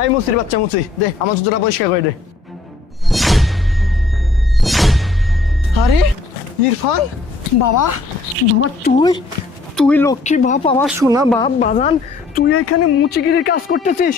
এই মুসির বাচ্চা মুসি, দে আমার জুতোটা পরিষ্কার করে দে। আরে ইরফান, বাবা বাবা তুই তুই লক্ষ্মী বাপ, আমার সোনা বাপ বাজান, তুই এখানে মুচিগিরির কাজ করতেছিস।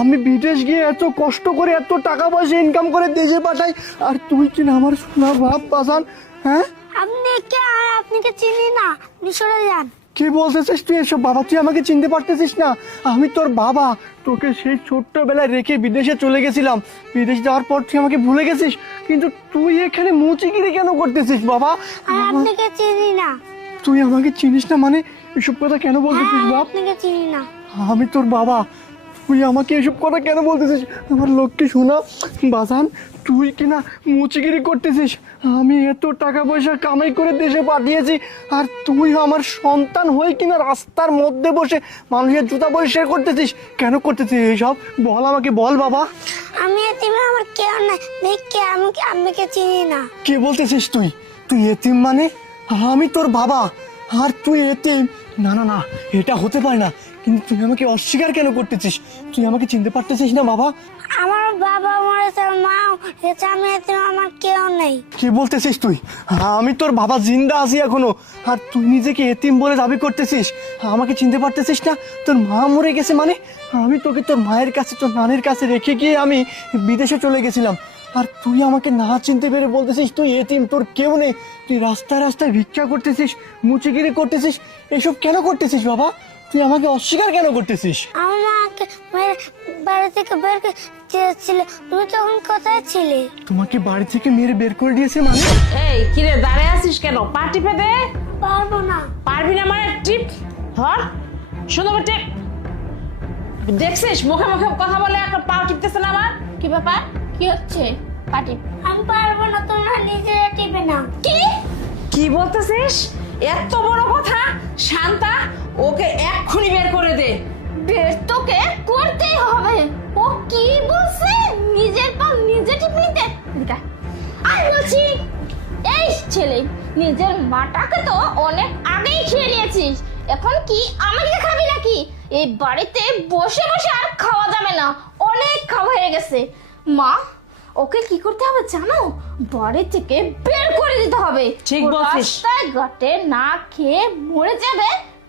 আমি বিদেশ গিয়ে এত কষ্ট করে এত টাকা পয়সা ইনকাম করে দেশে পাঠাই, আর তুই কিনা আমার সোনা বাপ বাজান। হ্যাঁ আপনি কে? আর আপনাকে চিনি না, আপনি সরে যান। কি বলতেছিস তুই এসব? বাবা তুই আমাকে চিনতে পারতেছিস না? আমি তোর বাবা, তোকে সেই ছোট্টবেলায় রেখে বিদেশে চলে গেছিলাম। বিদেশ যাওয়ার পর তুই আমাকে ভুলে গেছিস, কিন্তু তুই এখানে মুচিগিরি কেন করতেছিস বাবা? আর আপনাকে চিনি না। তুই আমাকে চিনিস না মানে এসব কথা কেন বলতেছিস হ্যাঁ, বাপ? আপনাকে চিনি না। আমি তোর বাবা, তুই আমাকে এসব কথা কেন বলতেছিস? আমার লক্ষ্মী শোনা বাজান, তুই কিনা মুচিগিরি করতেছিস। আমি এত টাকা পয়সা কামাই করে দেশে পাঠিয়েছি, আর তুই আমার সন্তান হয়ে কিনা রাস্তার মধ্যে বসে মানুষের জুতা পরিষ্কার করতেছিস। কেন করতেছিস এইসব? বল আমাকে, বল বাবা। আমি এতিম, আমার কেউ নাই। দেখে আমি আপনাকে চিনি না। কি বলতেছিস তুই? তুই এতিম মানে? আমি তোর বাবা আর তুই এতিম? না না না, এটা হতে পারে না। কিন্তু তুই আমাকে অস্বীকার কেন করতেছিস? তুই আমাকে চিনতে পারতেছিস না বাবা? আমার বাবা মরেছে, মা মরেছে, আমি এতিম, আমার কেউ নেই। কি বলতেছিস তুই? আমি তোর বাবা জিন্দা আছি এখনো, আর তুই নিজেকে এতিম বলে দাবি করতেছিস। আমাকে চিনতে পারতেছিস না? তোর মা মরে গেছে মানে? আমি তোকে তোর মায়ের কাছে, তোর নানির কাছে রেখে গিয়ে আমি বিদেশে চলে গেছিলাম, আর তুই আমাকে না চিনতে পেরে বলতেছিস তুই এতিম, তোর কেউ নেই। তুই রাস্তায় রাস্তায় ভিক্ষা করতেছিস, মুচিগিরি করতেছিস। এসব কেন করতেছিস বাবা? তুই আমাকে অস্বীকার কেন করতেছিস? আমার মাকে বাড়ি থেকে বের করে দিয়েছিল। তুমি তখন কোথায় ছিলে? তোমাকে বাড়ি থেকে মেরে বের করে দিয়েছে মানে? এই কিরে দাঁড়ায় আছিস কেন? পা টিপে দে। পারবো না। পারবি না মানে টিপ ধর, সুন্দর টিপ। দেখছিস মুখে মুখে কথা বলে একটা পা টিপতেছে না আমার। কি ব্যাপার, কি হচ্ছে? পা টিপ। আমি পারবো না, তোমরা নিজেরা টিপে নাও। কি কি বলতেছিস? এত বড় কথা? শান্তা, ওকে এক্ষুনি বের করে দে। বের তোকে করতেই হবে। ও কি বলছে? নিজের পা নিজে টিপে নিতে? আর বলছি, এই ছেলে, নিজের মাটাকে তো অনেক আগেই খেয়ে নিয়েছিস, এখন কি আমাকে খাবি নাকি? এই বাড়িতে বসে বসে আর খাওয়া যাবে না, অনেক খাওয়া হয়ে গেছে। মা, ওকে কি করতে হবে জানো? বাড়ি থেকে বের করে দিতে হবে। ঠিক ও বলছিস। রাস্তায় ঘাটে না খেয়ে মরে যাবে,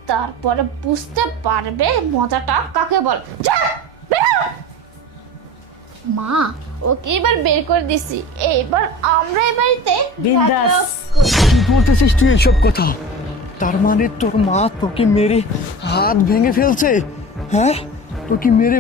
তারপরে বুঝতে পারবে মজাটা কাকে বল। যা, বের হ। মা, ওকে এবার বের করে দিছি, এবার আমরা এই বাড়িতে বিন্দাস। রাজ করব। কি বলতেছিস তুই এসব কথা? তার মানে তোর মা তোকে মেরে হাত ভেঙে ফেলছে? হ্যাঁ, তোকে মেরে